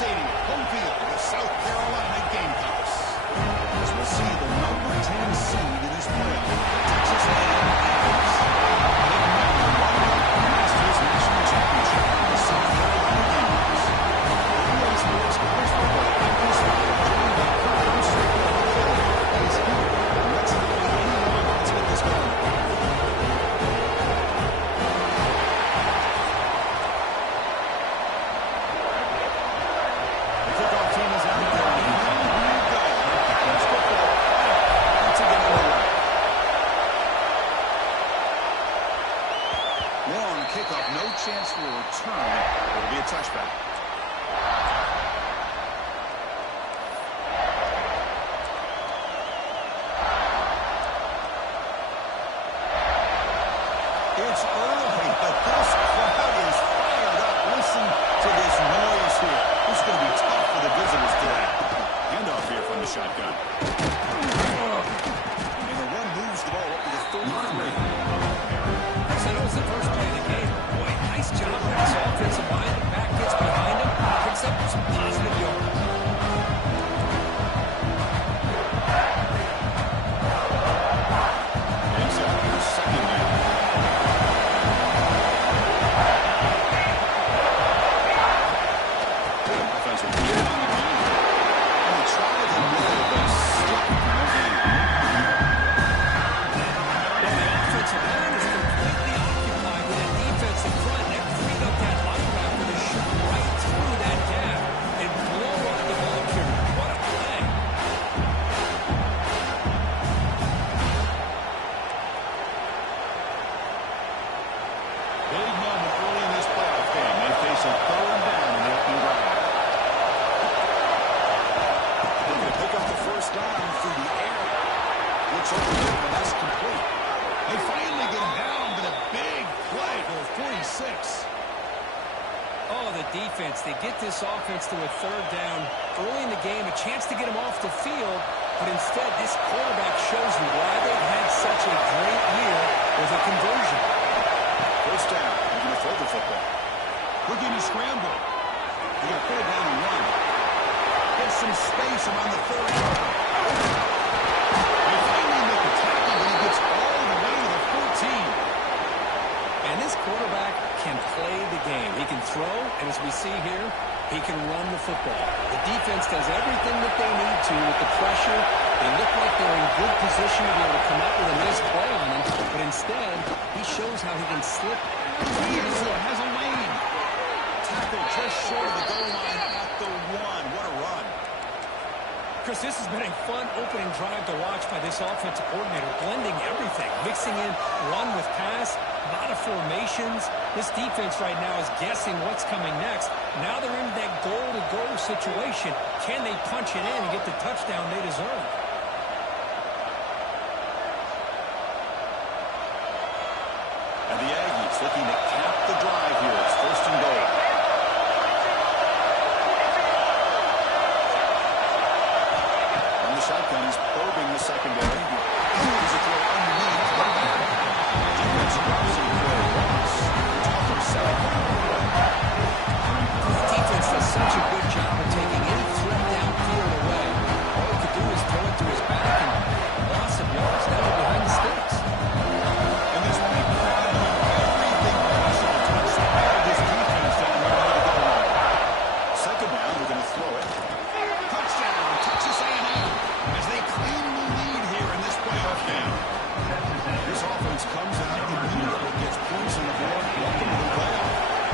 Stadium, home field of the South Carolina Gamecocks. As we'll see the number 10 seed in this playoff, Texas A&M Aggies. They've never won the Masters National Championship, the South Carolina Gamecocks. NBA Sports College Football Insider joined by co-host is here. Let's not wait any longer. Let's get this going. Kickoff, no chance for a return. It'll be a touchback. It's early, but this crowd is fired up. Listen to this noise here. This is going to be tough for the visitors today. Handoff here from the shotgun. And the run moves the ball up to the 33. So that was the first play of the game. Boy, nice job by this offensive line. The back gets behind him, picks up some positive yards. Inside your second down. Offensive line on the ground. And they try to move, but stuck in the game. Well, the offensive line is completely occupied with a defensive front that freed up that linebacker to shoot right through that gap and blow up the ball carrier. What a play. Big moment early in this playoff game. They face a third down in the opening drive. They're going to pick up the first down through the air. Looks over there, but that's complete. They finally get him down, but a big play for a 46. Oh, the defense. They get this offense to a third down early in the game, a chance to get him off the field, but instead this quarterback shows you why they've had such a great year with a conversion. First down. They're going to throw the football. We're going to scramble. They're going to put it down and run. Get some space around the 30. They finally make a tackle, but he gets all the way to the 14. And this quarterback can play the game. He can throw, and as we see here, he can run the football. The defense does everything that they need to with the pressure. They look like they're in good position to be able to come up with a nice play on him, but instead, he shows how he can slip. Has a lane. Tackle just short of the goal line at the 1. What a run. Chris, this has been a fun opening drive to watch by this offensive coordinator, blending everything, mixing in run with pass, a lot of formations. This defense right now is guessing what's coming next. Now they're in that goal-to-go situation. Can they punch it in and get the touchdown they deserve? And the Aggies looking to cap the drive here. It's first and goal. On the shotgun, he's probing the secondary. He's a throw underneath. Defense drops him for a loss. Tougher set. The defense does such a good job of taking any threat downfield away. All he could do is throw it to his back and loss of yards. Now we're behind the sticks. And this big crowd doing everything possible to inspire this defense down here near the goal line. Second down, we're going to throw it. Touchdown, Texas A&M, as they claim the lead here in this playoff game. This offense comes out immediately, gets points on the board. Welcome to the playoff.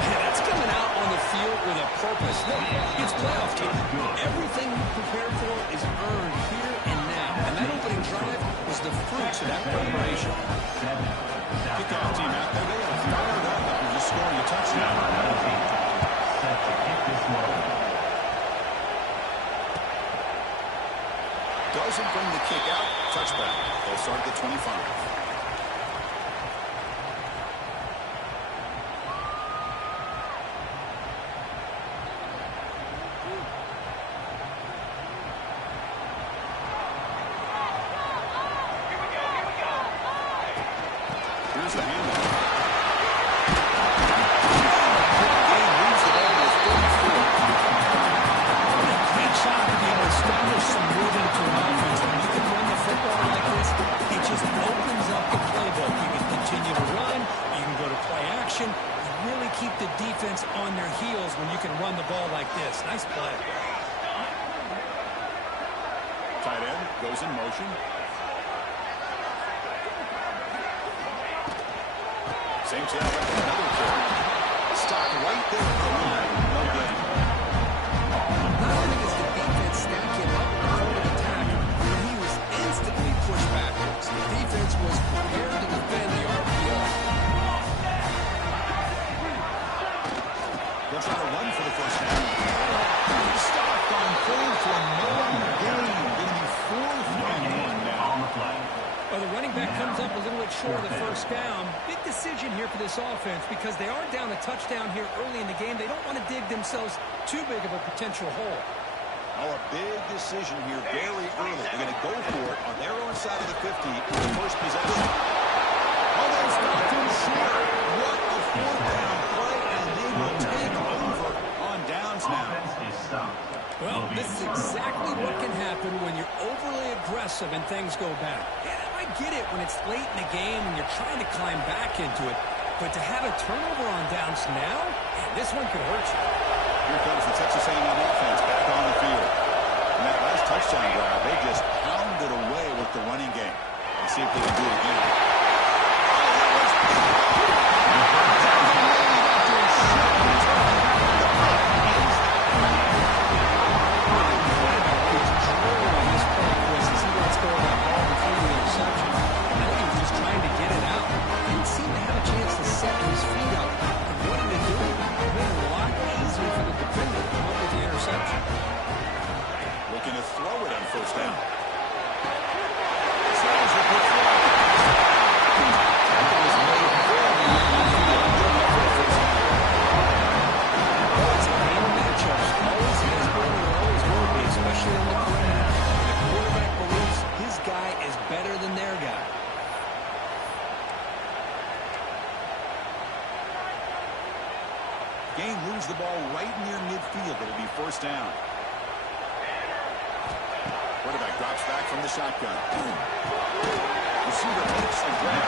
Yeah, that's coming out on the field with a purpose. Look, it's playoff time. Everything you prepare for is earned here and now. And that opening drive was the fruits of that preparation. Kickoff team out there. They are fired up after just scoring a touchdown. Doesn't bring the kick out. Touchback. They'll start at the 25. Here's the handoff. establish some rhythm to an offense. When you can run the football like this, it just opens up the playbook. You can continue to run. You can go to play action. You really keep the defense on their heels when you can run the ball like this. Nice play. Tight end goes in motion. Same tail back, another carry. Stop right there at the line. No gain. Not only does the defense stack him up in the forward attack, but he was instantly pushed backwards. The defense was prepared to defend the RPO. They'll try to run for the first down. Stopped on third for no gain. Going to be 4th and 1 now. Well, the running back comes up a little bit short of the first down. Big decision here for this offense because they are down a touchdown here early in the game. They don't want to dig themselves too big of a potential hole. Oh, a big decision here very early. They're going to go for it on their own side of the 50 for the first possession. Oh, they stopped him short. What a 4th down play, and they will take over on downs now. Well, this is exactly what can happen when you're overly aggressive and things go bad. Yeah, I get it when it's late in the game and you're trying to climb back into it. But to have a turnover on downs now, man, this one could hurt you. Here comes the Texas A&M offense back on the field. And that last touchdown drive, they just pounded away with the running game. Let's see if they can do it again. Looking to throw it on first down. Gain moves the ball right near midfield. It'll be first down. Quarterback drops back from the shotgun. Receiver makes a grab.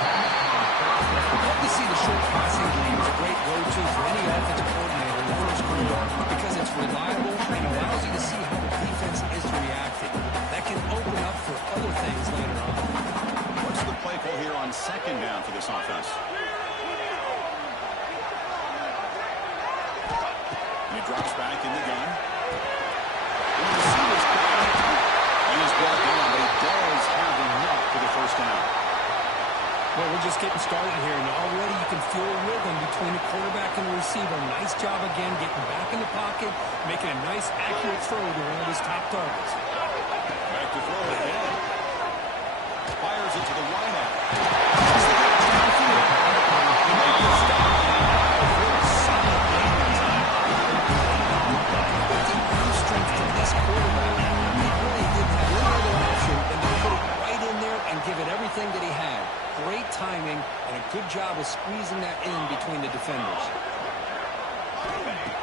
I'd love to see the short passing game as a great go-to for any offensive coordinator in the first quarter because it's reliable and allows you to see how the defense is reacting. That can open up for other things later on. What's the play call here on second down for this offense? He drops back in the gun. And the receiver's quiet. And he's brought down, but he does have enough for the first down. Well, we're just getting started here, and already you can feel a rhythm between the quarterback and the receiver. Nice job again getting back in the pocket, making a nice, accurate throw to one of his top targets. Back to throw again. Fires it to the wideout. Give it everything that he had. Great timing and a good job of squeezing that in between the defenders.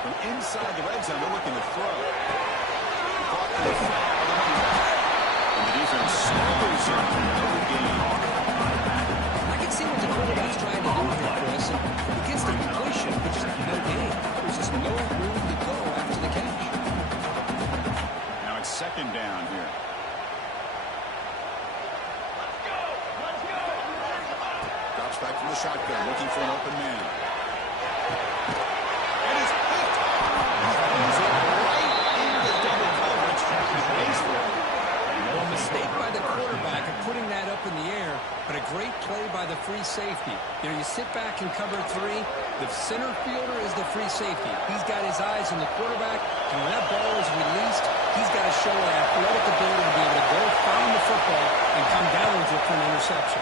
From inside the red zone, they're looking to throw. And the defense smothers him. No gain. I can see what the quarterback's trying to do here, Chris. He gets the completion, but just no gain. There's just no room to go after the catch. Now it's second down here. Back from the shotgun, looking for an open man. And it's picked off. He's right into double coverage. Well, a mistake by the quarterback of putting that up in the air, but a great play by the free safety. You know, you sit back and cover three. The center fielder is the free safety. He's got his eyes on the quarterback, and when that ball is released, he's got to show an athletic ability to be able to go find the football and come down with it for an interception.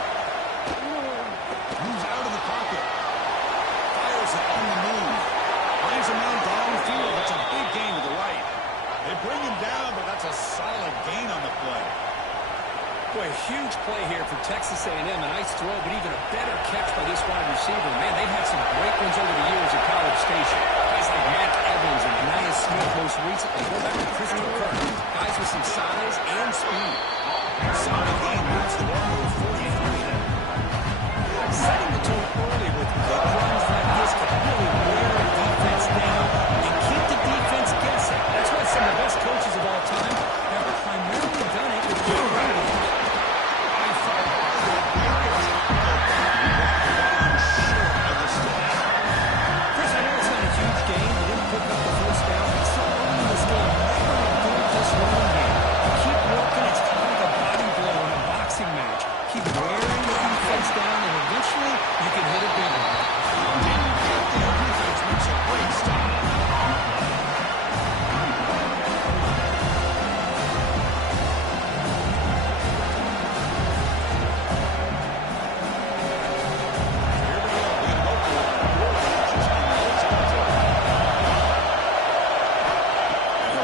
Moves out of the pocket. Fires it on the move. Finds a man downfield. That's a big gain to the right. They bring him down, but that's a solid gain on the play. Boy, a huge play here for Texas A&M. A nice throw, but even a better catch by this wide receiver. Man, they've had some great ones over the years at College Station. Guys like Matt Evans and Anais Smith most recently. Go back to Christian Kirk. Guys with some size and speed. Solid game moves the ball to 43. Setting the tone early with good runs like this can really wear a defense down and keep the defense guessing. That's why some of the best coaches of all time have primarily done it with good run games. Chris, I know it's not a huge game. They didn't pick up the first down. It's so early in this game. Never do this running game. Keep working. It's kind of a body blow in a boxing match. Keep wearing the defense down, and eventually you can hit a big one. The defense makes a great stop.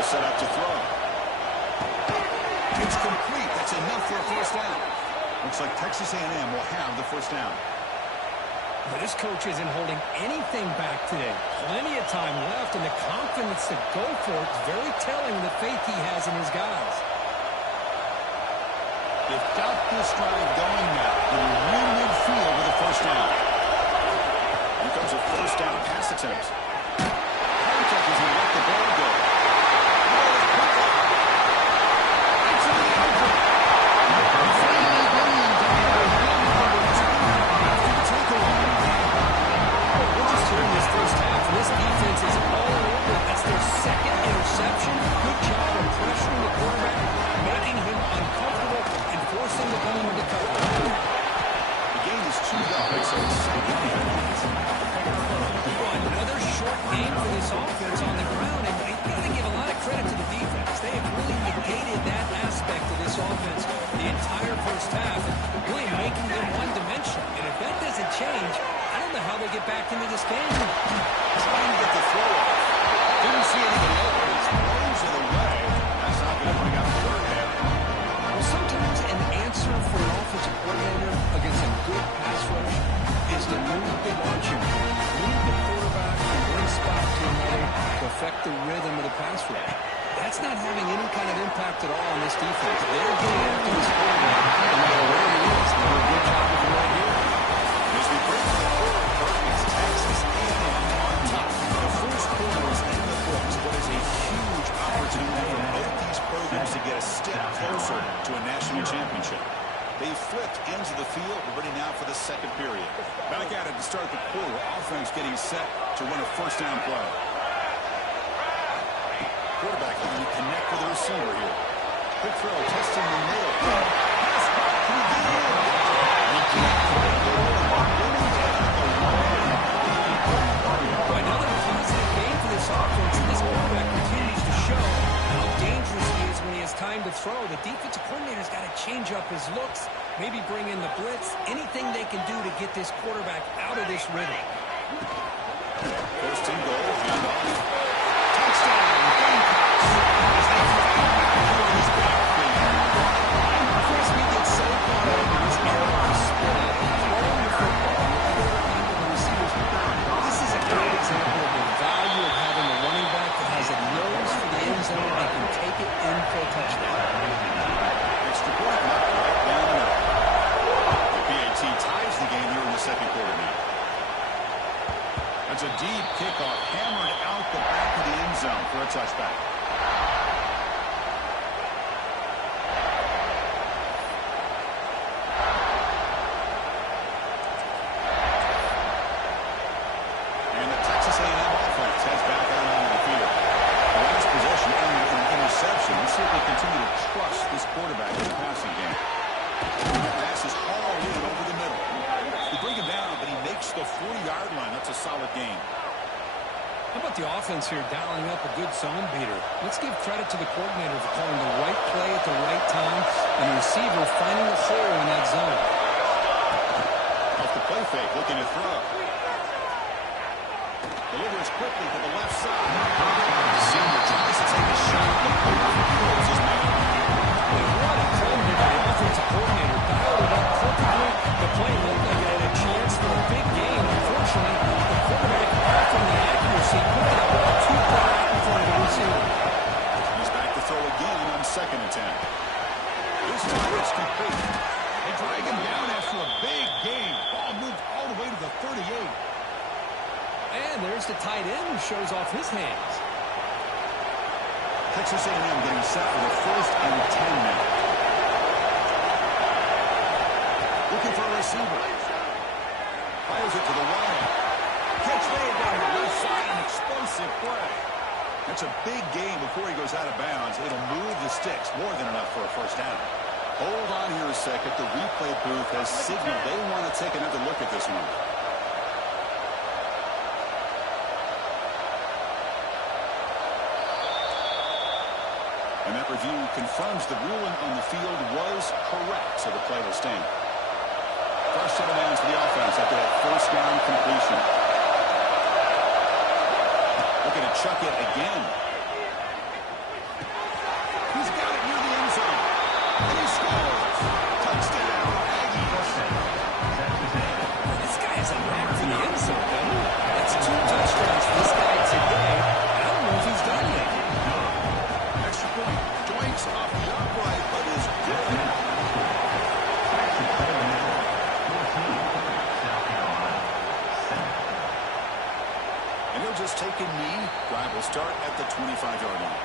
Set up to throw. It's complete. That's enough for a first down. Looks like Texas A&M will have the first down. But this coach isn't holding anything back today. Plenty of time left, and the confidence to go for it is very telling of the faith he has in his guys. They've got this drive going now. They're in midfield with a first down. Here comes a first down pass attempt. Contact as he let the ball go. This defense is all over. That's their second interception. Good job of pressuring the quarterback, making him uncomfortable, and forcing the opponent to cover. The gain is 2 yards, so it's second and 8. Another short game for this offense on the ground, and you got to give a lot of credit to the defense. They have really negated that aspect of this offense the entire first half, really making them one-dimensional. And if that doesn't change, I don't know how they get back into this game. Trying to get the throw off. Didn't see anything open. His throws are the way. That's not going to bring out the third down. Well, sometimes an answer for an offensive coordinator against a good pass rush is to move the launching point, move the quarterback from one spot to another to affect the rhythm of the pass rush. That's not having any kind of impact at all on this defense. They're getting after this quarterback no matter where he is. They do a good job of it right here. As we break to the fourth quarter, it's Texas A&M on top. The first quarter is in the books, but it's a huge opportunity for both these programs to get a step closer to a national championship. They flipped into the field. We're ready now for the second period. Back at it to start the quarter. Offense getting set to run a first down play. Quarterback looking to connect with the receiver here. Quick throw, testing the middle. Pass back. Can he get in? He can't. Another positive game for this offense. This quarterback continues to show how dangerous he is when he has time to throw. The defensive coordinator's got to change up his looks, maybe bring in the blitz, anything they can do to get this quarterback out of this rhythm. First and goal, handoff. Touchdown, Gamecocks. As they fight back into this backfield. Chris, we get so caught up in this era of split, throwing the football with other people and receivers. This is a great example of the value of having a running back that has a nose for the end zone and can take it in for a touchdown. Extra point, right down the middle. The PAT ties the game here in the second quarter now. That's a deep kickoff, hammered out the back of the end zone for a touchback. And the Texas A&M offense heads back out onto the field. The last possession ended in an interception. Let's see if they continue to trust this quarterback in the passing game. That pass is hauled in over the middle. They bring him down, but he makes the 40-yard line. That's a solid gain. How about the offense here dialing up a good zone beater? Let's give credit to the coordinator for calling the right play at the right time and the receiver finding the hole in that zone. Off the play fake, looking to throw. Delivers quickly to the left side. The senior tries to take a shot. The throws his man. What a play by the offensive coordinator. Dialed it up perfectly. The play looked like it had a chance for a big game. Unfortunately, the quarterback off on the accuracy, put it up And there's the tight end who shows off his hands. Texas A&M getting set for the 1st and 10 now. Looking for a receiver. Fires it to the right. Catch made down the left side, an explosive play. That's a big gain before he goes out of bounds. It'll move the sticks, more than enough for a first down. Hold on here a second. The replay booth has signaled they want to take another look at this one. And that review confirms the ruling on the field was correct, so the play will stand. First set of downs for the offense after that first down completion. Looking to chuck it again. He's got it near the end zone. And he scores. Touchdown, Aggies. This guy is a knack for the end zone, doesn't he? That's 2 touchdowns for this guy today. I don't know if he's done yet. Extra point. Joints off the upright, but is good. And he'll just take a knee. Drive will start at the 25-yard line.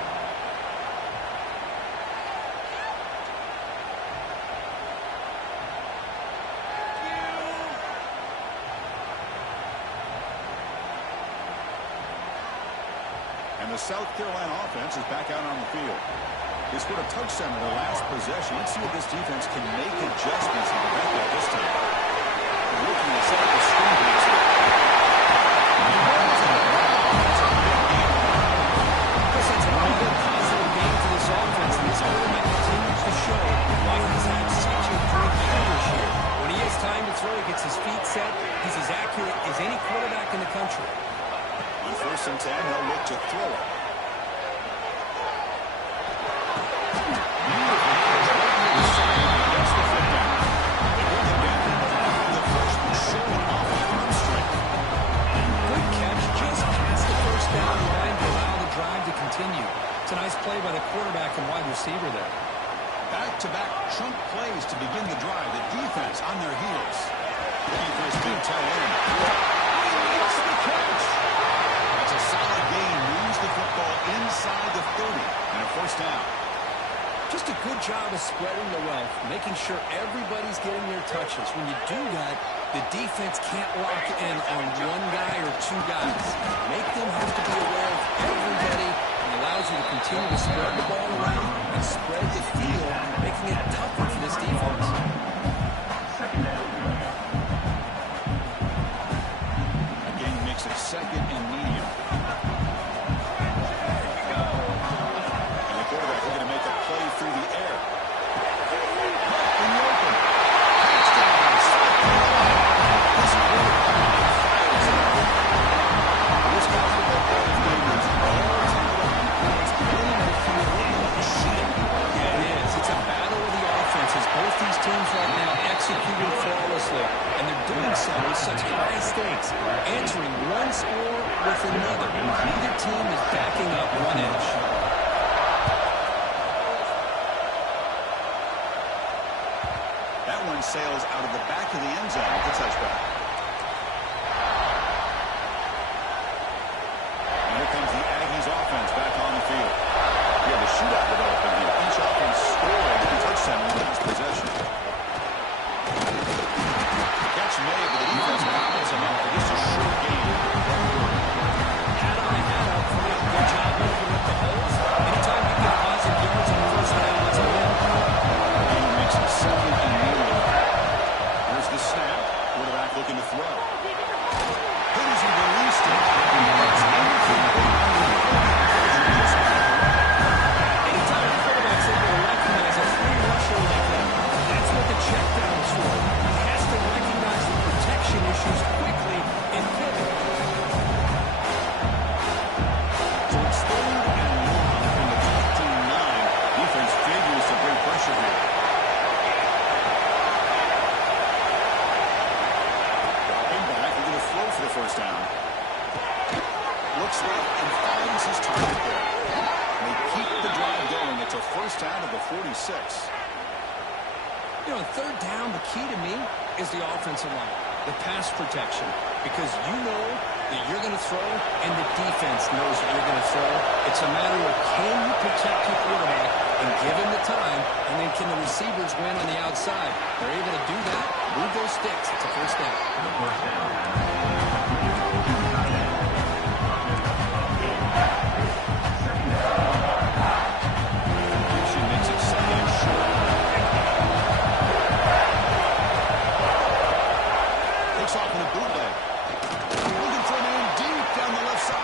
And the South Carolina offense is back out on the field. They scored a touchdown in their last possession. Let's see if this defense can make adjustments and prevent that this time. They're looking to set up a screen pass. That's another positive game for this offense. And this quarterback continues to show why he's had such a great year this year. When he has time to throw, he gets his feet set. He's as accurate as any quarterback in the country. On 1st and 10, he'll look to throw it. Good catch, just past the first down line to allow the drive to continue. It's a nice play by the quarterback and wide receiver there. Back-to-back chunk plays to begin the drive. The defense on their heels. Looking for his big tight end. He makes the catch. That's a solid gain. Moves the football inside the 30. And a first down. Just a good job of spreading the wealth, making sure everybody's getting their touches. When you do that, the defense can't lock in on one guy or 2 guys. Make them have to be aware of everybody, and allows you to continue to spread the ball around and spread the field, making it tougher for this defense. Again, makes it 2nd and medium. And the quarterback looking to make a play through the air. In the open. Touchdown. South Carolina. This quarterback fires it. This basketball player's game is all tied up. It's playing the field like a sheet. Yeah, it is. It's a battle of the offenses. Both these teams right now executing flawlessly, and they're doing so with such high stakes, answering one score with another. Neither team is backing up one inch. That one sails out of the back of the end zone with the touchback. And here comes the Aggies offense back on the field. We have a shootout developing here. Each offense scoring a touchdown in the last possession. Catch made, but the defense battles him out for just a short game. Hat on and hat up for him. Good job moving with the holes. Anytime you get positive yards on the first down, it's a win. The game makes it 2nd and medium. There's the snap. Quarterback looking to throw. Hit as he released it. That's incomplete. Anytime a quarterback's able to recognize a free rusher like that, that's what the check down is for. He has to recognize the protection issues quickly and pivot. So it's 3rd and 1 from the 15-9. Defense figures to bring pressure here. Dropping back, they're going to throw for the first down. Looks right and finds his target there. And they keep the drive going. It's a first down of the 46. You know, on 3rd down, the key to me is the offensive line, the pass protection, because you know that you're going to throw, and the defense knows that you're going to throw. It's a matter of can you protect your quarterback and give him the time, and then can the receivers win on the outside? They're able to do that, move those sticks. It's a first down. Makes it second and short. Takes off in a bootleg. Looking for a man deep down the left side.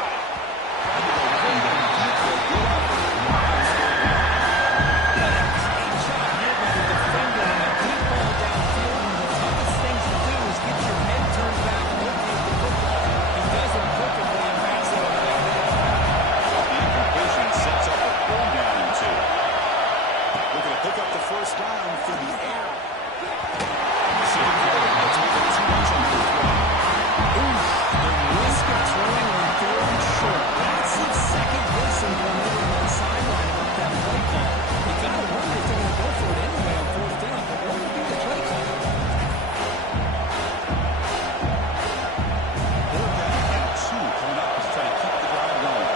First down through the air. The risk of throwing on third and short. That's the second guessing going over on the sideline about that play call. You got to wonder if they're going to go for it anyway on fourth down. But what would be the play call? Fourth down and 2 coming up to try to keep the drive going.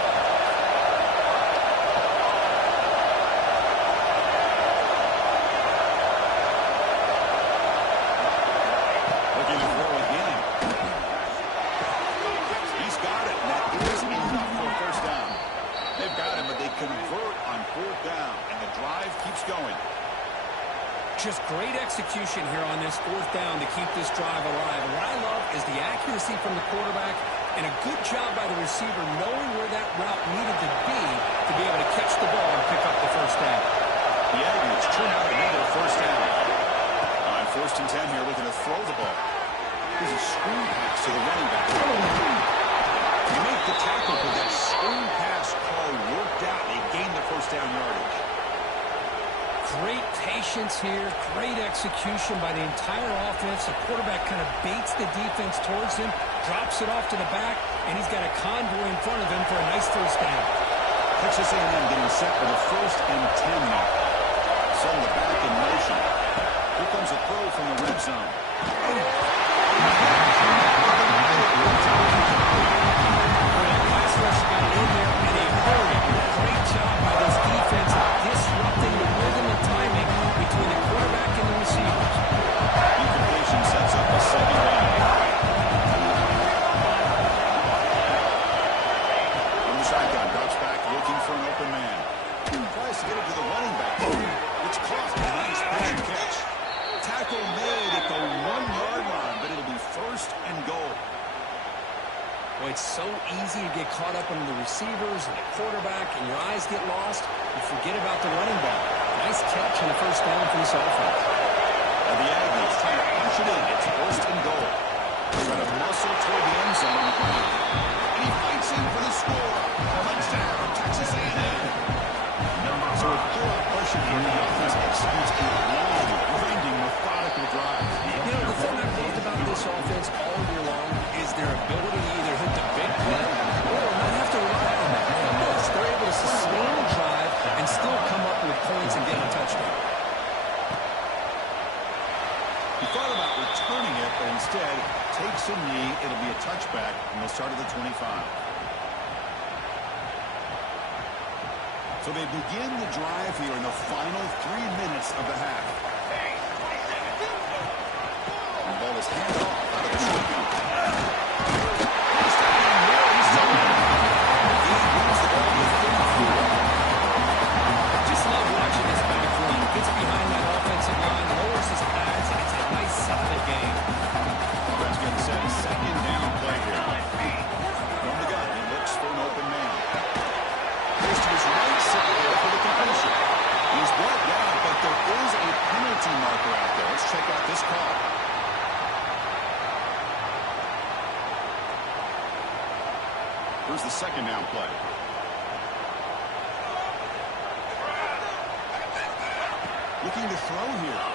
Looking to throw again. He's got it, and that is enough for a first down. They've got him, but they convert on fourth down, and the drive keeps going. Just great execution here on this fourth down to keep this drive alive. And what I love is the accuracy from the quarterback and a good job by the receiver knowing where that route needed to be able to catch the ball and pick up the first down. The Aggies turn out another first down. On first and 10 here, looking to throw the ball. Here's a screen pass to the running back. You make the tackle for that screen pass call worked out. They gain the first down yardage. Great patience here, great execution by the entire offense. The quarterback kind of baits the defense towards him, drops it off to the back, and he's got a convoy in front of him for a nice first down. Texas A&M getting set for the first and 10 now. Send the back in motion. Here comes a throw from the red zone. Pass rush got in there in a hurry. Great job by this defense disrupting the rhythm and timing between the quarterback and the receivers. Incompletion sets up a second down. From the shotgun, drops back looking for an open man. Tries to get it to the running back. It's caught. Nice pitch and catch. Tackle made at the 1-yard line, but it'll be first and goal. Well, it's so easy to get caught up in the receivers and the quarterback, and your eyes get lost. You forget about the running back. Nice catch and a first down for this offense. And the Aggies trying to punch it in. It's first and goal. Trying to muscle toward the end zone. And he fights in for the score. Touchdown, Texas A&M. So with full pressure here, the offense executes a long, grinding, methodical drive. You know, the thing I've loved about this offense all year long is their ability to either hit the big play or not have to rely on that. They're able to sustain a drive and still come up with points and get a touchdown. He thought about returning it, but instead takes a knee. It'll be a touchback, and they'll start at the 25. So they begin the drive here in the final 3 minutes of the half. And the ball is handed off out of the shotgun. He's taking more. He's taking it. He moves the ball with 54. Just love watching this back run. Gets behind that offensive line, lowers his pads, and it's a nice, solid game. Offense getting set. Second down play here. From the gun, he looks for an open man. Goes to his right side here for the completion. He's brought down, but there is a penalty marker out there. Let's check out this call. Here's the second down play. Looking to throw here.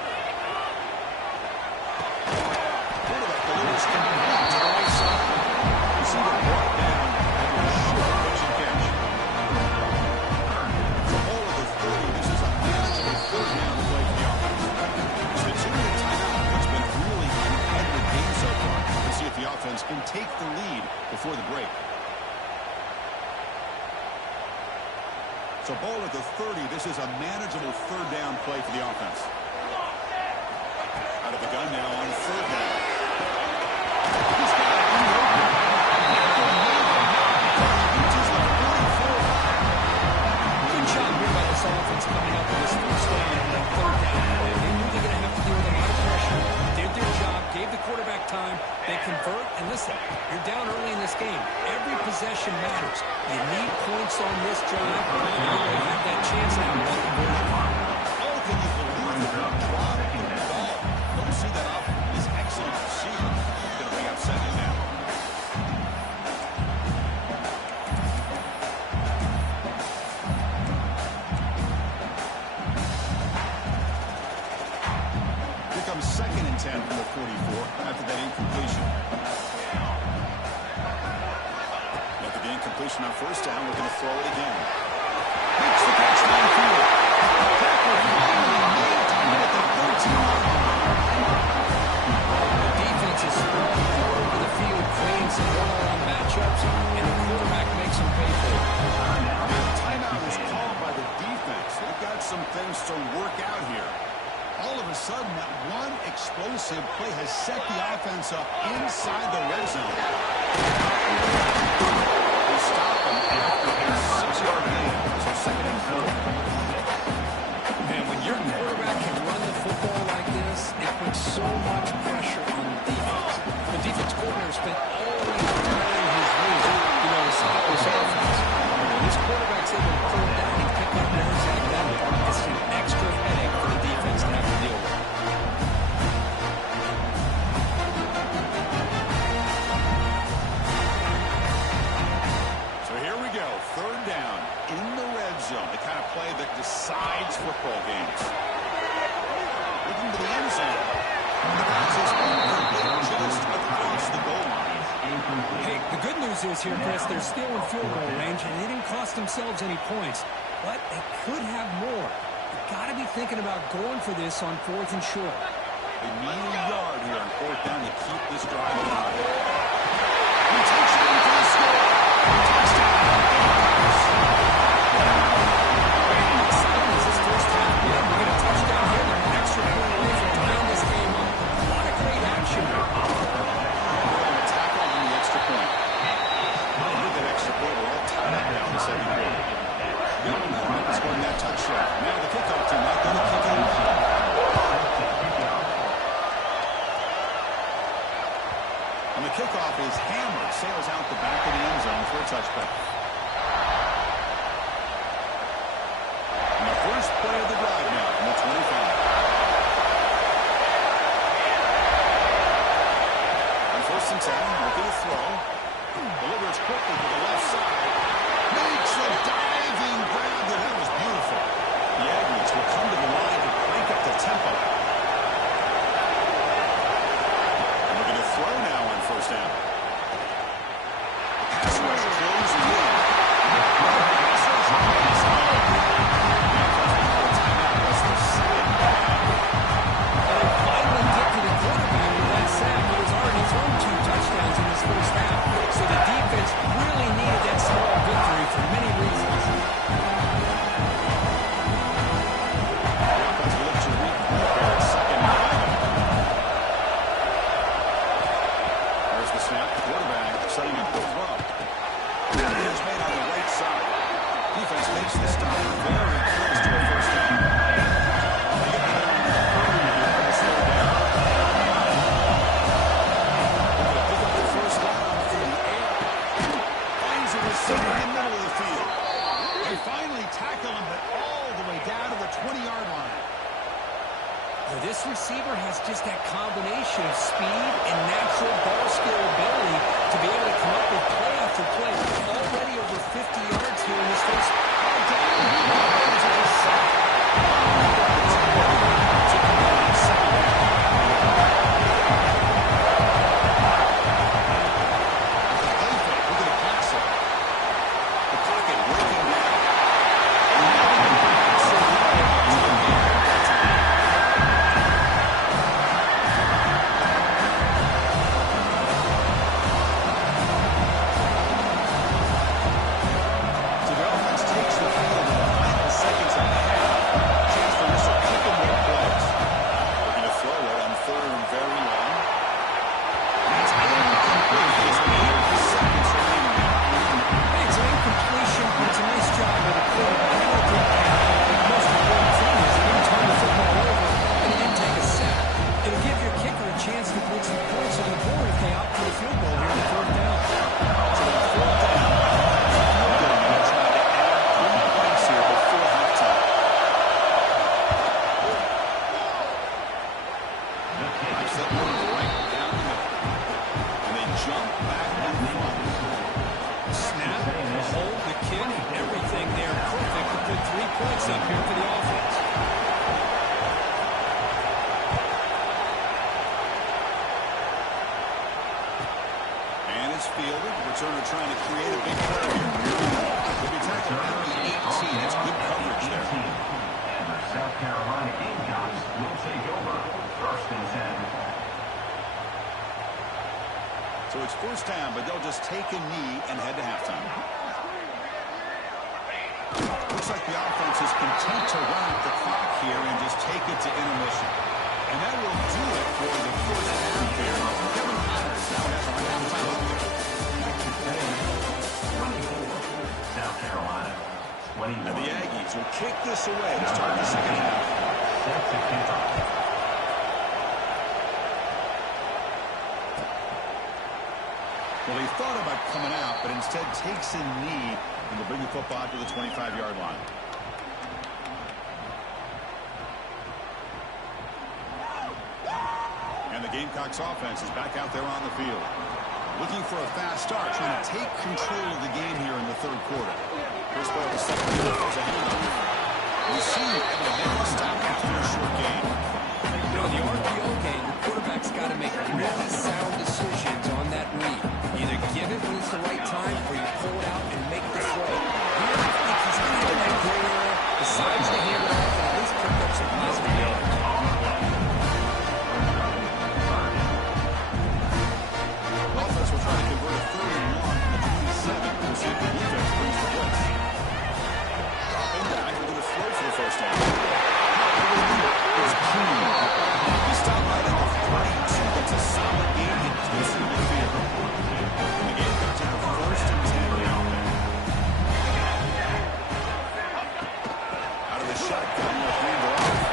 Quarterback delivers complete to the right side. Receiver brought down after a short pitch and catch. For all of the 30, this is a manageable third down play for the offense. It's a 2-minute timeout. It's been a really competitive game so far. Let's see if the offense can take the lead lead before the break. So ball at the 30. This is a manageable third down play for the offense. Out of the gun now on third down. He's got it on the open. Good job here by this offense coming up with this first down and that third down play. They knew they're going to have to deal with a lot of pressure. Did their job, gave the quarterback time. They convert, and listen, you're down early in this game. Every possession matters. You need points on this drive. You have that chance now to make conversion. Oh, can you believe it? Drop the ball. Don't see that off this excellent receiver. Going to bring up second down. Here comes 2nd and 10 from the 44 after that incompletion. After the incompletion on first down, we're going to throw it again. Makes the catch downfield. Tackle finally made time at the 13-yard line. The defense is sprawling all over the field, creating some one-on-one matchups, and the quarterback makes them pay for it. Timeout is called by the defense. They've got some things to work out here. All of a sudden, that one explosive play has set the offense up inside the red zone. They stop him after a 6-yard gain. So 2nd and 4. Man, when your quarterback can run the football like this, it puts so much pressure on the defense. The defense coordinator spent all week trying his route, to stop this offense. When this quarterback's able to pull down and pick up the exact level, it's an extra headache for the defense to have to deal with. So here we go. 3rd down in the red zone. The kind of play that decides football games. Looking to the end zone. The pass is incomplete just across the goal line. Hey, the good news is here, Chris, they're still in field goal range, and they didn't cost themselves any points. But they could have more. You've got to be thinking about going for this on 4th and short. They need a yard here on 4th down to keep this drive alive. He takes it in for the score. Touchdown. This first half, we get a touchdown here. They're an extra point away from tying this game up. A lot of great action. Tackle on the extra point. With that extra point, we're all tied up now in the 2nd quarter. Young scoring that touchdown. Now the kickoff team not going to kick it away. And the kickoff is hammered, sails out the back of the end zone for a touchback. And the first play of the drive now from the 25. On 1st and 10, looking to throw. Delivers quickly to the left side. Makes a diving grab. That was beautiful. The Aggies will come to the line to crank up the tempo. And we're going to throw now on 1st down. Pass rush closing in. Finally get to the quarterback with that sack. He was already thrown 2 touchdowns in this first half. So the defense really needed that small victory for many reasons. There's the snap. The quarterback setting up the throw. It's made on the right side. Defense makes the stop very close to a 1st down. In the middle of the field. They finally tackle him, but all the way down to the 20-yard line. Well, this receiver has just that combination of speed and natural ball skill ability to be able to come up with play after play. Already over 50 yards here in this first. Down he goes with a sack. up here for the offense. And it's fielded. Returner trying to create a big play here. He'll be tackled at the 18. It's good coverage there. And the South Carolina Gamecocks will take over 1st and 10. So it's first down, but they'll just take a knee and head to halftime. Looks like the offense is content to run out the clock here and just take it to intermission. And that will do it for the first half here. Kevin Myers now has our halftime up there. 24, South Carolina. 21. And the Aggies will kick this away to start the second half. Set to kick off. Well, he thought about coming out, but instead takes a knee and will bring the football to the 25-yard line. And the Gamecocks offense is back out there on the field. Looking for a fast start, trying to take control of the game here in the third quarter. First ball of the second quarter is a handoff. You see evidently stop after a short game. You know, in the RPO game, the quarterback's got to make really sound decisions on that read. Either give it when it's the right time or you pull it out and make the throw. Here, I think he's kind of in that gray area, decides to hand it off and at least pick up some positive yards. Offense will try to convert a 3rd and 1 from the 27. We'll see if the defense brings the blitz. Dropping back into the flow for the first down. It's clean. He stopped right at the 42. That's a solid game. It's good for the field. The Gamecocks have 1st and 10 now. Out of the shotgun, we'll hand it off.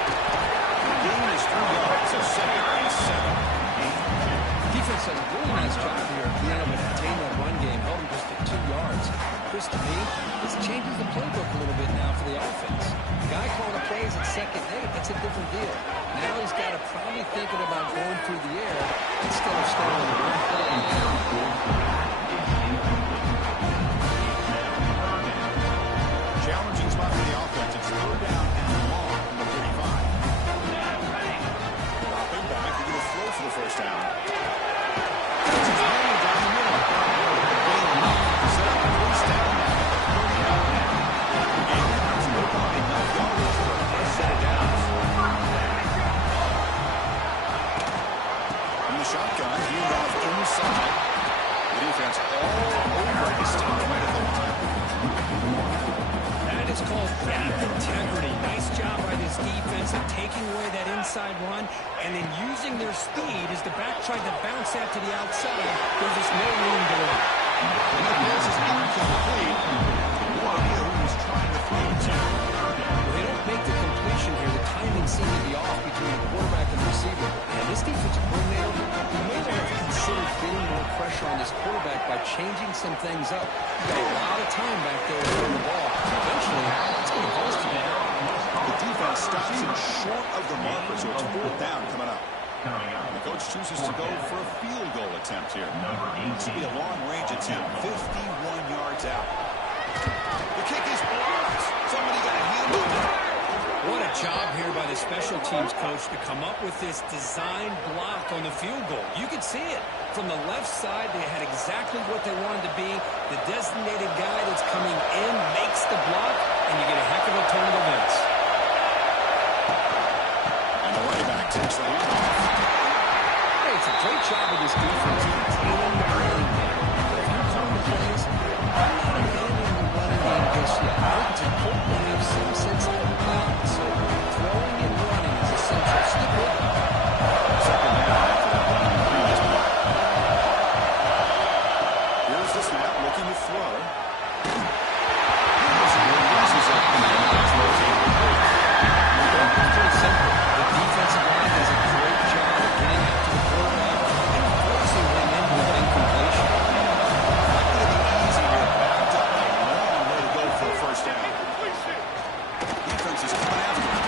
The gain is 3 yards, so 2nd and 7. Defense does a really nice job here of being able to contain that run game, held him just at 2 yards. Chris, to me, this changes the playbook a little bit now for the offense. The guy calling the plays at 2nd and 8, that's a different deal. Now he's got to probably thinking about going through the air instead of staying on the run play. Challenging spot for the offense. It's 3rd down and long from the 35. Dropping back to get a throw for the first down. It's his man down the middle. Set up first down now at the 39. The Gamecocks work on enough yardage for a first set of downs. In the shotgun, he's off inside. The defense all over his stop right at the line. That is called gap integrity. Nice job by this defense of taking away that inside run and then using their speed as the back tried to bounce that to the outside. There's just no room to run. And the pass is incomplete. No idea who was trying to throw it to. Well, they don't make the completion here. The timing seemed to be off between the quarterback and the receiver. And this defensive coordinator, he may have considered getting more pressure on this quarterback by changing some things up. He's got a lot of time back there to throw the ball. Eventually, it's going to cost him. The defense stops him short of the marker, so it's 4th down coming up. The coach chooses to go for a field goal attempt here. This will be a long-range attempt, 51 yards out. The kick is blocked. Somebody got a hand on it. What a job here by the special teams coach to come up with this design block on the field goal. You could see it. From the left side, they had exactly what they wanted to be. The designated guy that's coming in makes the block, and you get a heck of a turn of events. And the running back takes the handoff. Hey, it's a great job of this defense containing the running game. But if you're calling the plays, I'm not abandoning the running game just yet. I think it's important to have some sense of balance. So throwing and running is essential. Stick with it. 2nd down after that run on the previous play. Here's the snap, looking to throw. Releases it. Pretty simple. The defensive line does a great job of getting after the quarterback and forcing him into an incompletion. Not going to be easy here. Backed up a long way to go for a first down. Defense is coming after him.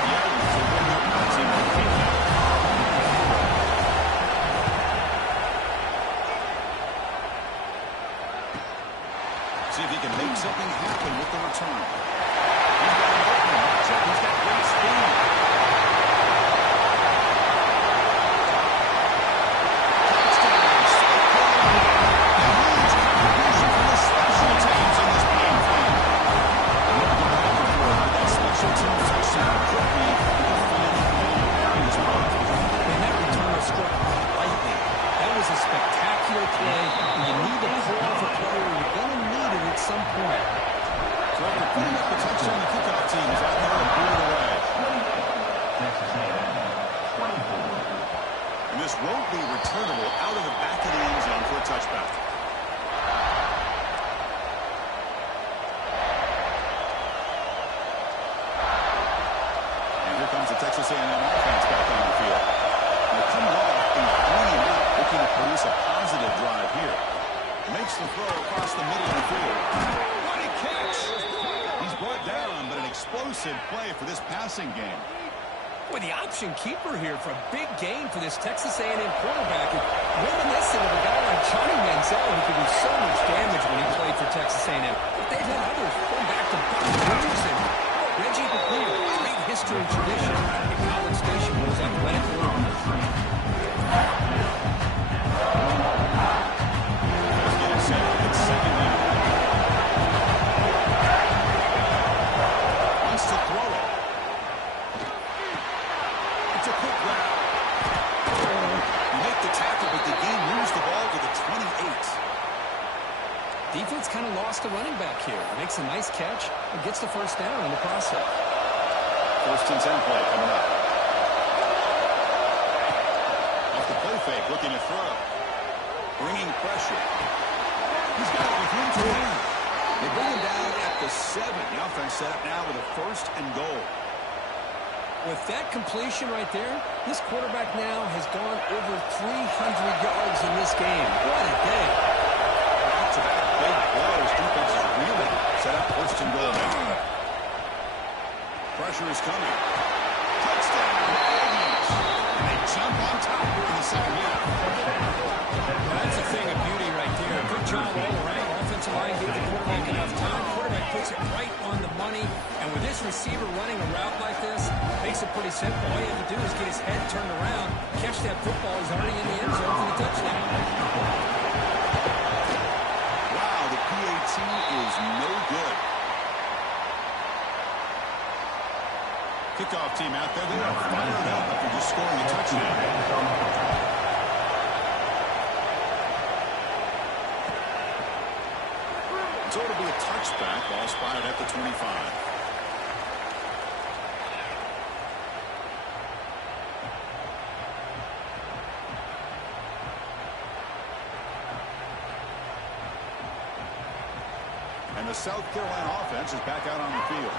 The Aggies will bring up 19 on the field. can make something happen with the return. He's got an open matchup. He's got great speed. Touchdown, South Carolina. A huge contribution from the special teams in this game plan. That special team touchdown could be the final play in this ball. And that return was struck lightly. That was a spectacular play. And you need to pull off a play, or you're going to need it at some point. So after putting up the touchdown, the kickoff team is out there and boot it away. Texas A&M, 24. And this won't be returnable out of the back of the end zone for a touchback. And here comes the Texas A&M offense back on the field. Now coming off a 3-and-out, looking to produce a positive drive here. Makes the throw across the middle of the field. What a catch! He's brought down, but an explosive play for this passing game. Boy, the option keeper here for a big game for this Texas A&M quarterback. Reminiscent of a guy like Johnny Manziel who could do so much damage when he played for Texas A&M. But they've had others going back to Buck Richardson, Reggie McNeil. Great history and tradition in College Station with his athletic quarterbacks. It's second down. Wants to throw it. It's a quick grab. You make the tackle, but the game moves the ball to the 28. Defense kind of lost a running back here. Makes a nice catch and gets the first down in the process. First and 10 play coming up. Off the play fake, looking to throw. Bringing pressure. He's got it with room to run. They bring him down at the 7. The offense set up now with a first and goal. With that completion right there, this quarterback now has gone over 300 yards in this game. What a day. Back-to-back big blows. Defense is really set up first and goal now. Pressure is coming. Touchdown, Aggies. And they jump on top here in the second half. That's a thing of beauty right there. Good job all around. Offensive line gave the quarterback enough time. Quarterback puts it right on the money. And with this receiver running a route like this, makes it pretty simple. All you have to do is get his head turned around, catch that football. He's already in the end zone for the touchdown. Wow, the PAT is no good. Kickoff team out there. They are fired up after just scoring a touchdown. So it'll be a touchback. Ball spotted at the 25. And the South Carolina offense is back out on the field.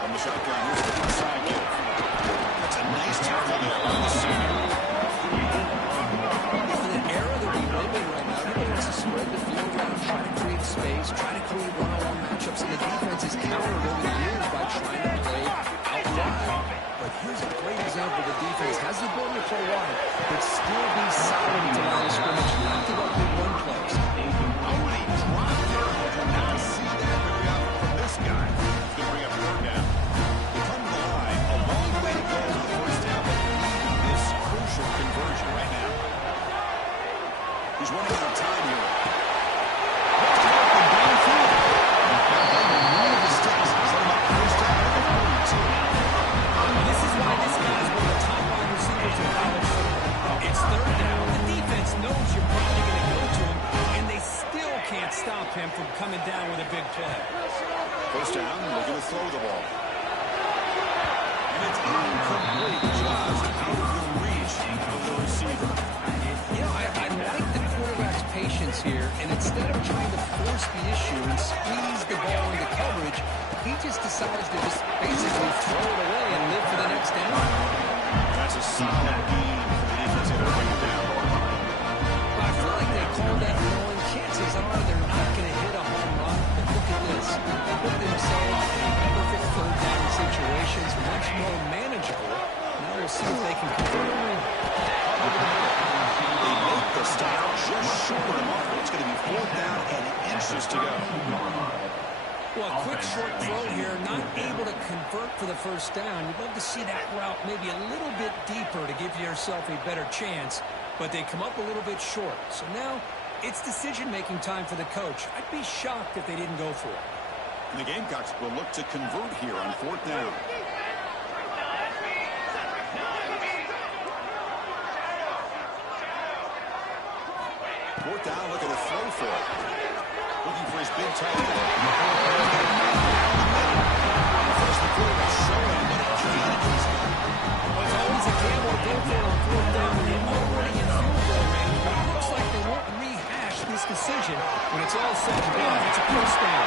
From the shotgun, here's the inside give. That's a nice tackle there by the senior. In an era that we live in right now, everybody wants to spread the field around, try to create space, try to create one-on-one matchups, and the defense is countered over the years by trying to play out wide. But here's a great example. The defense has the ability to play wide, but still be solid at the line of scrimmage, not give up big run plays. Oh, and he dropped it. I do not see that very often from this guy. He's going to bring up third down. They come to the line. A long way to go to the first down. This crucial conversion right now. He's running out of time here. Left it open downfield. One of the sticks set him up first down at the 42. This is why this guy is one of the top wide receivers in college football. It's third down. The defense knows you're probably going to go to him, and they still can't stop him from coming down with a big play. First down, looking to throw the ball. And it's incomplete, just out of the reach of the receiver. You know, I like the quarterback's patience here, and instead of trying to force the issue and squeeze the ball into coverage, he just decides to just basically throw it away and live for the next down. That's a solid game for the defense to bring it down. But I feel like they called that knowing chances are they're not going to hit a home run. But look at this. They put themselves in perfect third down situations, much more manageable. Now we'll see if they can convert. They make the stop just short of the mark. first down. You'd love to see that route maybe a little bit deeper to give yourself a better chance, but they come up a little bit short. So now it's decision-making time for the coach. I'd be shocked if they didn't go for it. And the Gamecocks will look to convert here on 4th down. 4th down, look at the throw for it. Looking for his big tight end. First, the quarterback showing, but it can't easy. Well, it's always a gamble to go for on 4th down when you're already in field goal range, but it looks like they won't rehash this decision when it's all said and done. It's a first down.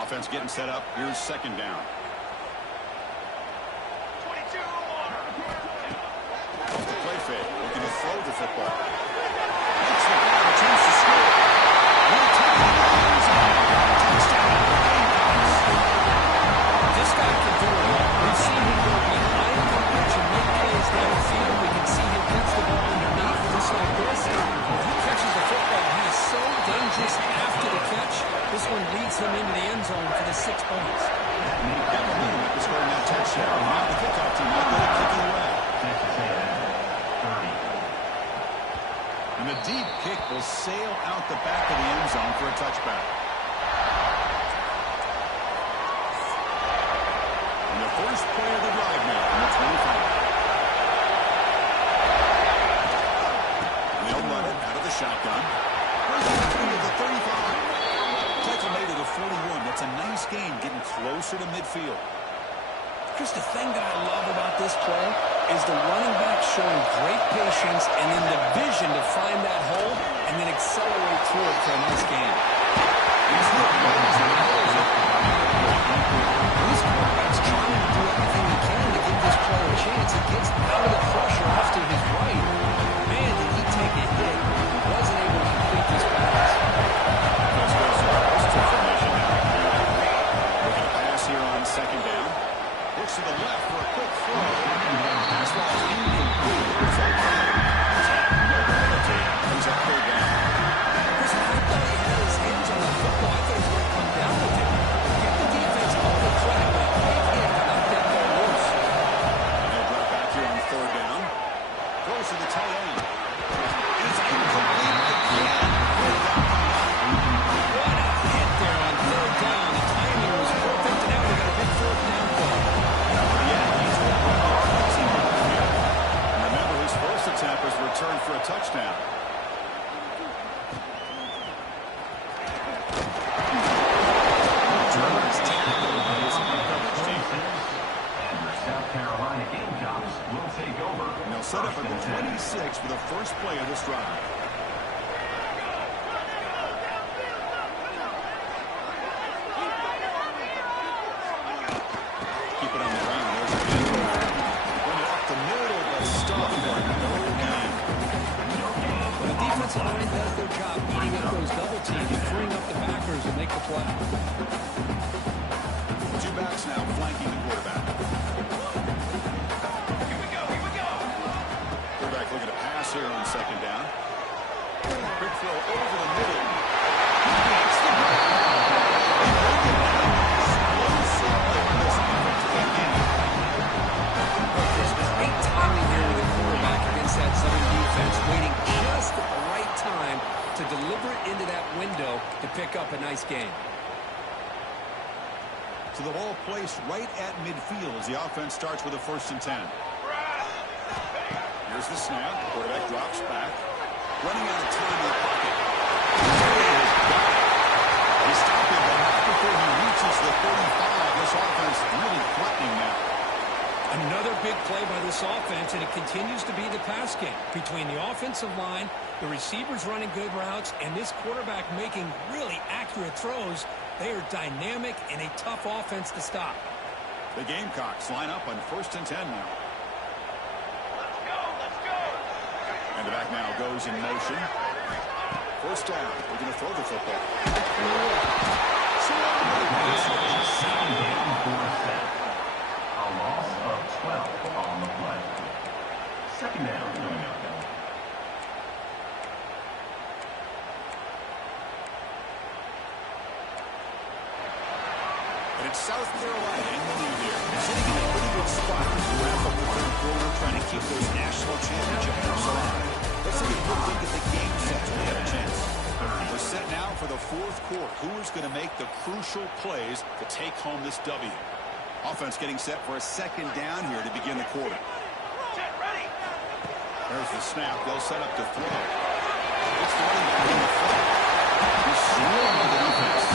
Offense getting set up. Here's 2nd down. 22. Off the play fake. Looking to throw the football. Makes the play. A chance to score. This guy can do it all. We've seen him go behind coverage and make plays downfield. We can see him catch the ball underneath just like this. When he catches the football, he is so dangerous after the catch. This one leads him into the end zone for the 6 points. Got momentum after scoring that touchdown. Now the kickoff team might let it kick it away. And the deep kick will sail out the back of the end zone for a touchback. And the first play of the drive now on the 25. And they'll run it out of the shotgun. Into the 35. Tackle made to the 41. That's a nice gain, getting closer to midfield. Chris, the thing that I love about this play is the running back showing great patience and then the vision to find that hole and then accelerate through it for a nice gain. This quarterback's trying to do everything he can to give this player a chance. He gets out of the pressure off to his right. Man, did he take a hit. Wasn't able to complete this pass. Looking to pass here on 2nd down. Looks to the left for a quick throw. Pass ball is incomplete. He's up 3rd down. Chris, I thought he had his hands on the football. I thought he was going to come down with it. Give the defense all the credit, but a big hit to knock that ball loose. And they'll drop back here on 3rd down. Throws to the tight end. It's incomplete again. What a hit there on 3rd down. The timing was perfect, and now we got a big 4th down play. Yeah, he's working hard on his team here. And remember, his first attempt was returned for a touchdown. South Carolina Gamecocks will take over. And they'll set up at the 26 for the first play of this drive. Keep it on the ground. There's a big one. Run it up the middle, but stop for no gain. The defensive line does their job eating up those double teams, freeing up the backers and make the play. 2 backs now flanking the quarterback. Quarterback looking to pass here on 2nd down. Quick throw over the middle. He hits the ground. They bring it down. Explosive on this offensive game. There's great timing here with the quarterback against that zone defense, waiting just at the right time to deliver it into that window to pick up a nice gain. So the ball placed right at midfield as the offense starts with a 1st and 10. Here's the snap. Quarterback drops back. Running out of time in the pocket. He's stopping, but not before he reaches the 35. This offense really threatening now. Another big play by this offense, and it continues to be the pass game between the offensive line, the receivers running good routes, and this quarterback making really accurate throws. They are dynamic and a tough offense to stop. The Gamecocks line up on 1st and 10 now. Let's go. And the back now goes in motion. 1st down. We're going to throw the football. A loss of 12 on the play. Second down coming up. And it's South Carolina in the lead here. Sitting in a pretty good spot as we wrap up the third quarter, trying to keep those national championship hopes alive. Let's take a quick look at the game set so we have a chance. We're set now for the fourth quarter. Who is going to make the crucial plays to take home this W? Offense getting set for a second down here to begin the quarter. There's the snap. They'll set up to throw. It's the running back in the front. He's slow on the defense.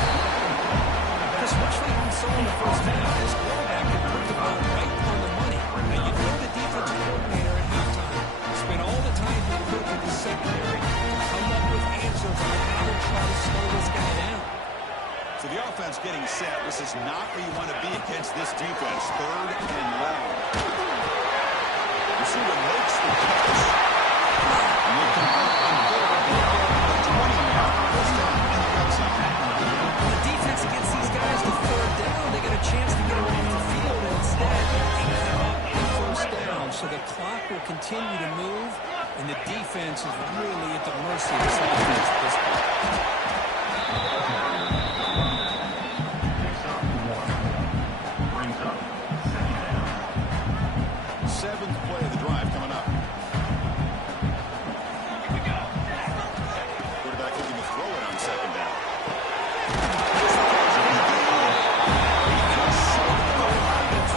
Especially when so in the first half, this quarterback can put the ball right on the money. Now, you know the defensive coordinator at halftime spent all the time he could with the secondary to come up with answers on how to try to slow this guy down. So the offense getting set. This is not where you want to be against this defense. Third and long. Receiver makes the catch. And they convert on third and the 20 now. First down in the red zone. The defense gets these guys to third down. They get a chance to get them off the field, and instead they come up in first down. So the clock will continue to move, and the defense is really at the mercy of this offense at this point. Seventh play of the drive coming up. Quarterback looking to throw it on second down.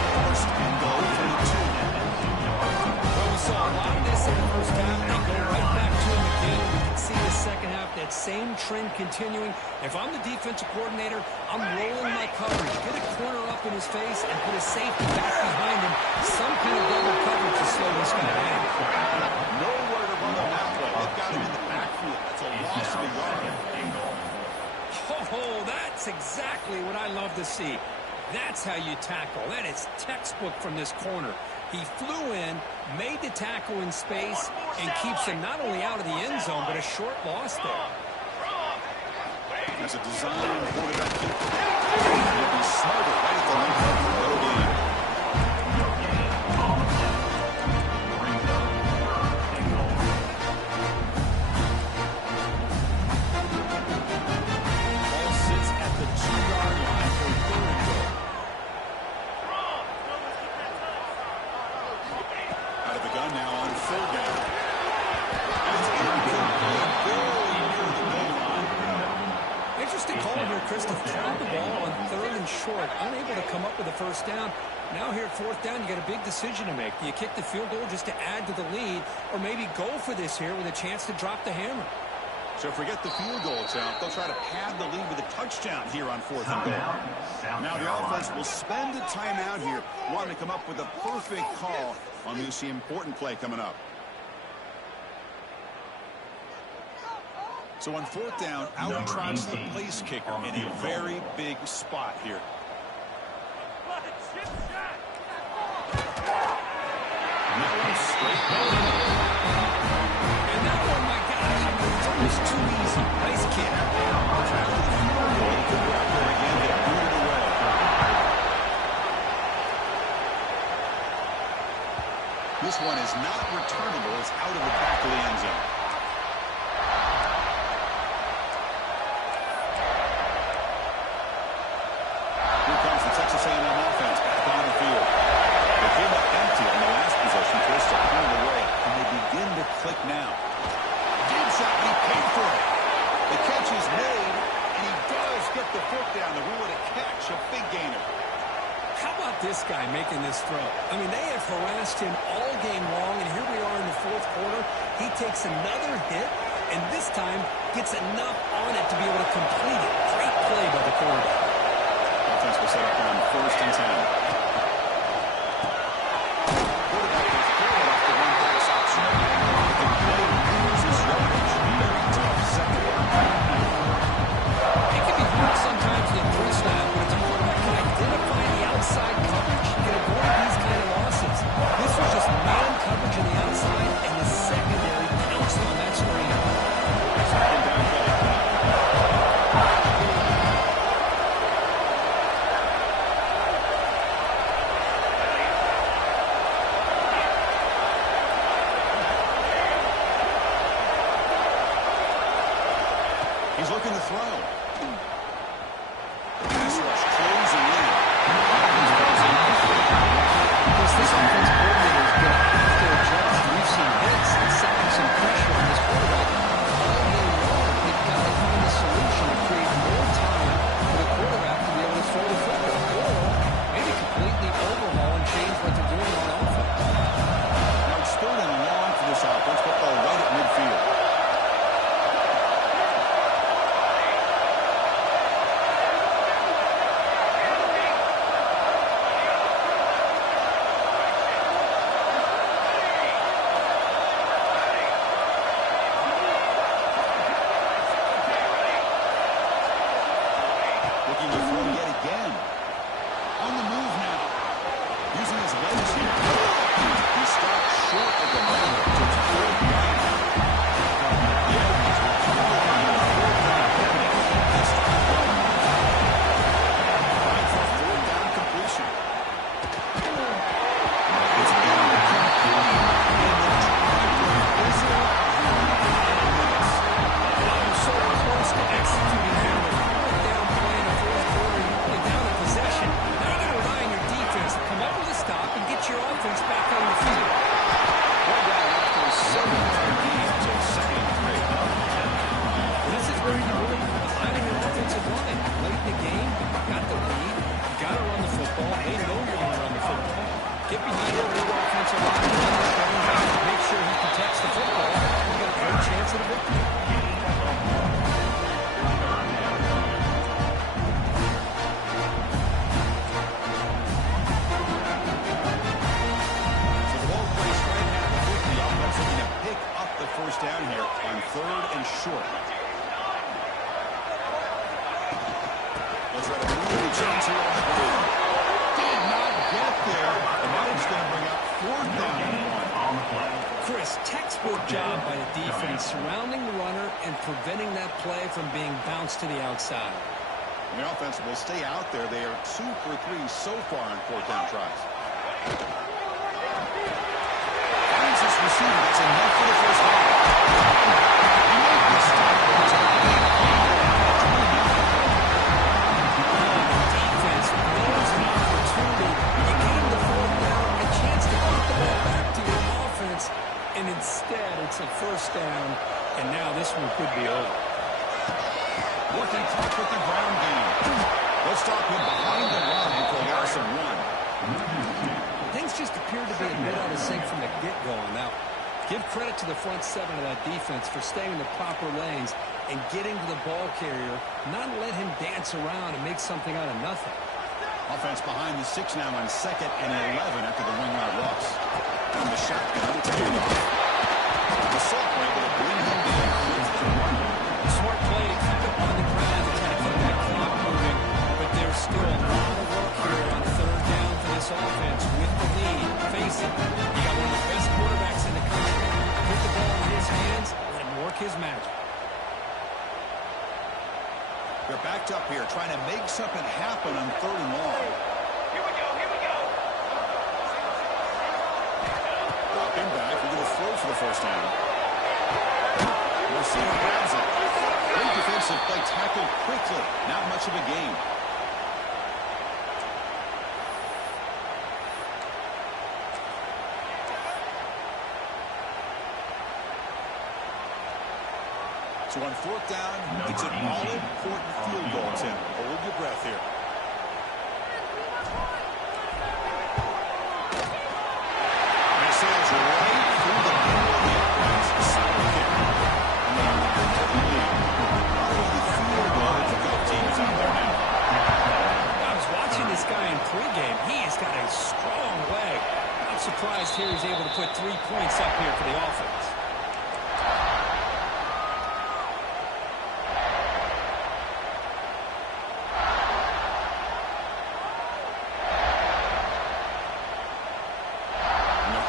First and goal from the 2. Well, we saw a lot of this in the first half. They go right back to him again. We can see the second half, that same trend continuing. If I'm the defensive coordinator, I'm rolling my coverage. Get a corner up in his face and put a safety back behind him. Some kind of double coverage to slow this guy down. Nowhere to run on that play. They've got him in the backfield. That's a loss of a yard. Oh, that's exactly what I love to see. That's how you tackle. That is textbook from this corner. He flew in, made the tackle in space, and keeps him not only out of the end zone, but a short loss there. As a design quarterback keeper, he'll be smarter right at the line for no gain. Ball sits at the 2-yard line for third and goal. Out of the gun now on third down. And it's incomplete, very near the goal line. Interesting call here, Chris, to throw the ball on third and short, unable to come up with a first down. Now here at fourth down, you got a big decision to make. Do you kick the field goal just to add to the lead, or maybe go for this here with a chance to drop the hammer? So forget the field goal attempt. They'll try to pad the lead with a touchdown here on fourth and goal. Now the offense will spend a timeout here, wanting to come up with a perfect call on this important play coming up. So on fourth down, out trots the place kicker in a very big spot here. And that one's straight down. And that one, my gosh, it's almost too easy. Nice kick. After the field goal, he could grab there again, they boot it away. This one is not returnable. It's out of the back of the end zone. Here comes the Texas A&M offense back on the field. They came up empty on the last possession, forced to pull it away, and they begin to click now. Deep shot, he paid for it. The catch is made, and he does get the foot down to rule it a catch, a big gainer. How about this guy making this throw? I mean, they have harassed him all game long, and here we are in the fourth quarter. He takes another hit, and this time gets enough on it to be able to complete it. Great play by the quarterback. Offense will set up on first and 10. Quarterback will throw it off the one pass option. The play loses yardage. Very tough second. It can be hard sometimes to address that, but it's a quarterback can identify the outside coverage. He can avoid these kind of losses. This was just man coverage on the outside, and the secondary pounced on that screen. Second down play. He's looking to throw. Pass rush closing in. Because this offensive coordinator is going to have to adjust. We've seen hits and sacks and pressure on this quarterback all game long. They've got to find a solution to create more time for the quarterback to be able to throw the football, or maybe completely overhaul and change what they're doing on offense. Now it's 3rd and long for this offense, but they're right at midfield. Looking to throw yet again. On the move now. Using his legs here. He stopped short of the mark. It's 4th down. The Aggies will come on the 4th down opening. That's the play. Trying for a 4th down completion. It's been complete. And the drive will fizzle out. I'm so close to executing here with a 4th down play in the 4th quarter. You're down in possession. Now you're going to rely on your defense to come up with a stop and get your offense back on the field. One down after a 7-yard gain to 2nd and 3. This is where you really rely on your offensive line. Late in the game, got the lead, you got to run the football. They know you're going to run the football. Get behind your big offensive line, run the running back, make sure he protects the football. You got a great chance at a victory. So the ball plays right now. The offense looking to pick up the 1st down here on 3rd and short. Let's try to move the chains here on the ground. Did not get there, and now he's going to bring up 4th down and 1 on the play. Chris, textbook job by the defense surrounding the runner and preventing that play from being bounced to the outside. The offense will stay out there. They are 2 for 3 so far on 4th down tries. Finds his receiver. That's enough for the 1st down. He made the stop. Defense blows an opportunity. You get him the 4th down, a chance to put the ball back to your offense, and instead it's a 1st down, and now this one could be over. Working tough with the ground game. Let's stop him behind the line for a loss of 1. Things just appear to be a bit out of sync from the get-go on that one. Give credit to the front 7 of that defense for staying in the proper lanes and getting to the ball carrier, not let him dance around and make something out of nothing. Offense behind the 6 now on 2nd and 11 after the 1-yard loss. From the shotgun to hand off. The sophomore able to bring him down with the run. Smart play to keep it on the ground to try to keep that clock moving, but there's still a lot of work here on 3rd down for this offense with the lead. Face it, you got one of the best quarterbacks in the country. Put the ball in his hands, let him work his magic. They're backed up here trying to make something happen on 3rd and long. Here we go. Dropping back, we're going to throw for the 1st down. Receiver grabs it. Great defensive play, tackled quickly. Not much of a gain. So on 4th down, it's an all-important field goal, Tim. Hold your breath here. And it sails right through the middle of the uprights. Solid kick. And they're looking for the lead. Probably the field goal for both teams out there now. I was watching this guy in pregame. He has got a strong leg. Not surprised here he's able to put 3 points up here for the offense.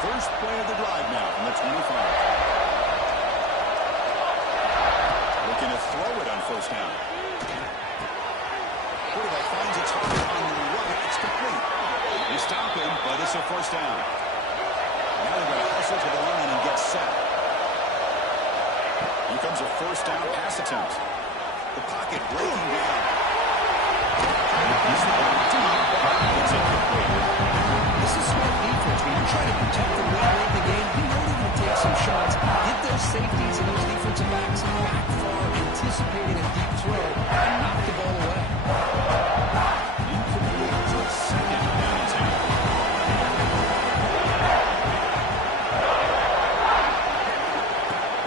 First play of the drive now from the 25. Looking to throw it on 1st down. Quarterback finds a target on the right. It's complete. They stop him, but it's a 1st down. Now they're going to hustle to the line and get set. Here comes a 1st down pass attempt. The pocket breaking down. This is smart defense. When you're trying to protect the lead late in the game, you know they're going to take some shots. Get those safeties and those defensive backs back far, anticipating a deep throw, and knock the ball away. Incomplete to second down and 10.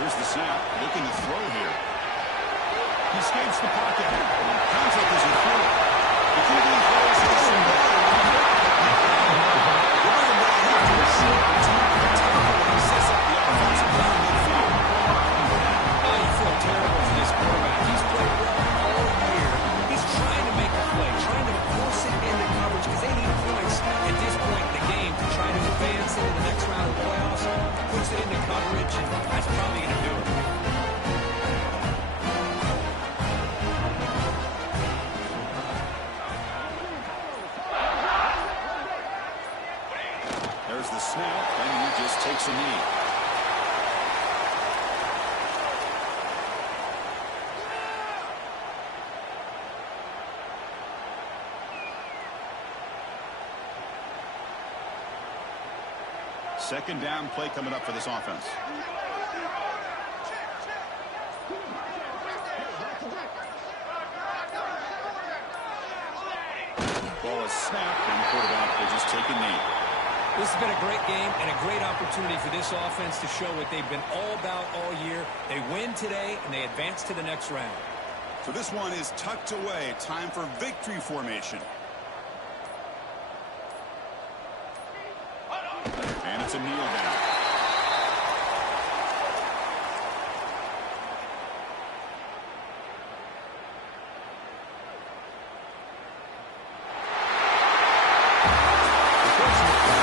Here's the snap. Looking to throw here. He escapes the pocket. Contact is in front. The QB throws to the single. There's the snap, and he just takes a knee. Second down play coming up for this offense. Ball is snapped, and the quarterback will just take a knee. This has been a great game and a great opportunity for this offense to show what they've been all about all year. They win today, and they advance to the next round. So this one is tucked away. Time for victory formation. And it's a kneel down.